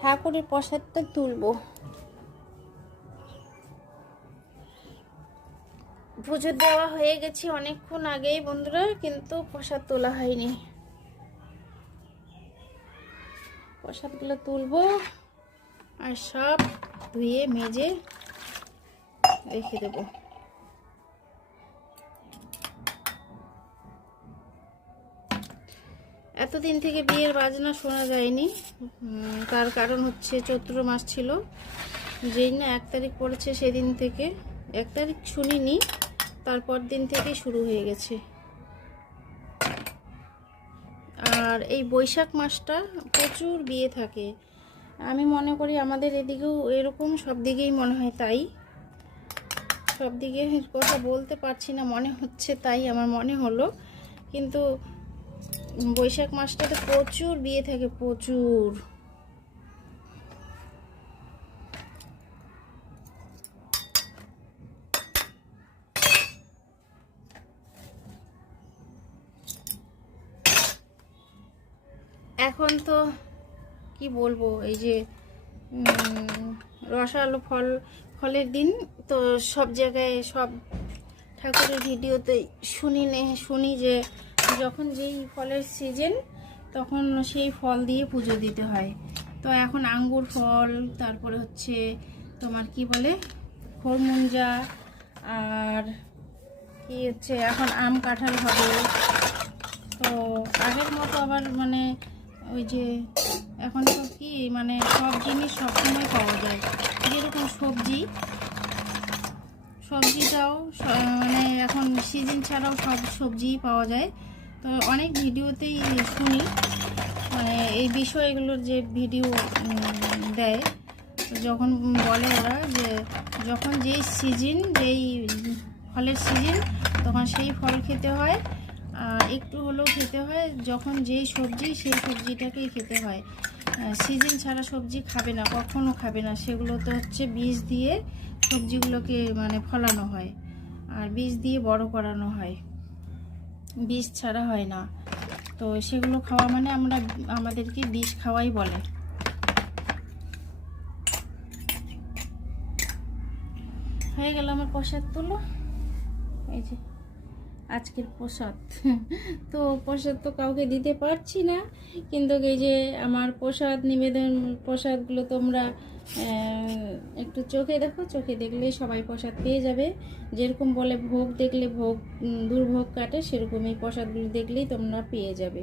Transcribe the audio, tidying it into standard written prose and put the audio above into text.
ঠাকুরের প্রসাদটা তুলবো। পুজো দেওয়া হয়ে গেছে অনেকক্ষণ আগেই বন্ধুরা, কিন্তু প্রসাদ তোলা হয়নি। প্রসাদগুলো তুলবো আর সব ধুয়ে মেজে রেখে দেবো। এতদিন থেকে বিয়ের বাজনা শোনা যায়নি, তার কারণ হচ্ছে চৈত্র মাস ছিল, যেই না 1 তারিখ পড়েছে সেদিন থেকে, 1 তারিখ শুনিনি, তারপর দিন থেকেই শুরু হয়ে গেছে। আর এই বৈশাখ মাসটা প্রচুর বিয়ে থাকে। আমি মনে করি আমাদের এদিকেও এরকম, সব দিকেই মনে হয় তাই। সব দিকে কথা বলতে পারছি না, মনে হচ্ছে তাই, আমার মনে হলো। কিন্তু বৈশাখ মাসটাতে প্রচুর বিয়ে থাকে, প্রচুর। এখন তো কি বলবো, এই যে রসালো ফলের দিন, তো সব জায়গায় সব ঠাকুরের ভিডিওতে শুনি যে যখন যেই ফলের সিজন তখন সেই ফল দিয়ে পুজো দিতে হয়। তো এখন আঙ্গুর ফল, তারপরে হচ্ছে তোমার কি বলে খরমুঞ্জা, আর কি হচ্ছে এখন আম কাঁঠাল হবে। তো আগের মতো আবার মানে ওই যে এখন তো কি মানে সব জিনিস সবসময় পাওয়া যায়, যেরকম সবজিটাও মানে এখন সিজন ছাড়াও সব সবজিই পাওয়া যায়। তো অনেক ভিডিওতেই শুনি মানে এই বিষয়গুলোর যে ভিডিও দেয়, যখন বলে ওরা যে যখন যেই সিজন, যেই ফলের সিজন তখন সেই ফল খেতে হয়, আর একটু হলেও খেতে হয়। যখন যেই সবজি সেই সবজিটাকেই খেতে হয়, সিজন ছাড়া সবজি খাবে না, কখনো খাবে না। সেগুলো তো হচ্ছে বীজ দিয়ে সবজিগুলোকে মানে ফলানো হয়, আর বীজ দিয়ে বড় করানো হয়, বীজ ছাড়া হয় না। তো সেগুলো খাওয়া মানে আমাদেরকে বিষ খাওয়াই বলে। হয়ে গেল আমার প্রসাদ তুলো, এই যে আজকের প্রসাদ। তো প্রসাদ তো কাউকে দিতে পারছি না, কিন্তু এই যে আমার প্রসাদ নিবেদন, প্রসাদগুলো তোমরা একটু চোখে দেখো, চোখে দেখলেই সবাই প্রসাদ পেয়ে যাবে। যেরকম বলে ভোগ দেখলে ভোগ দুর্ভোগ কাটে, সেরকম এই প্রসাদগুলো দেখলেই তোমরা পেয়ে যাবে।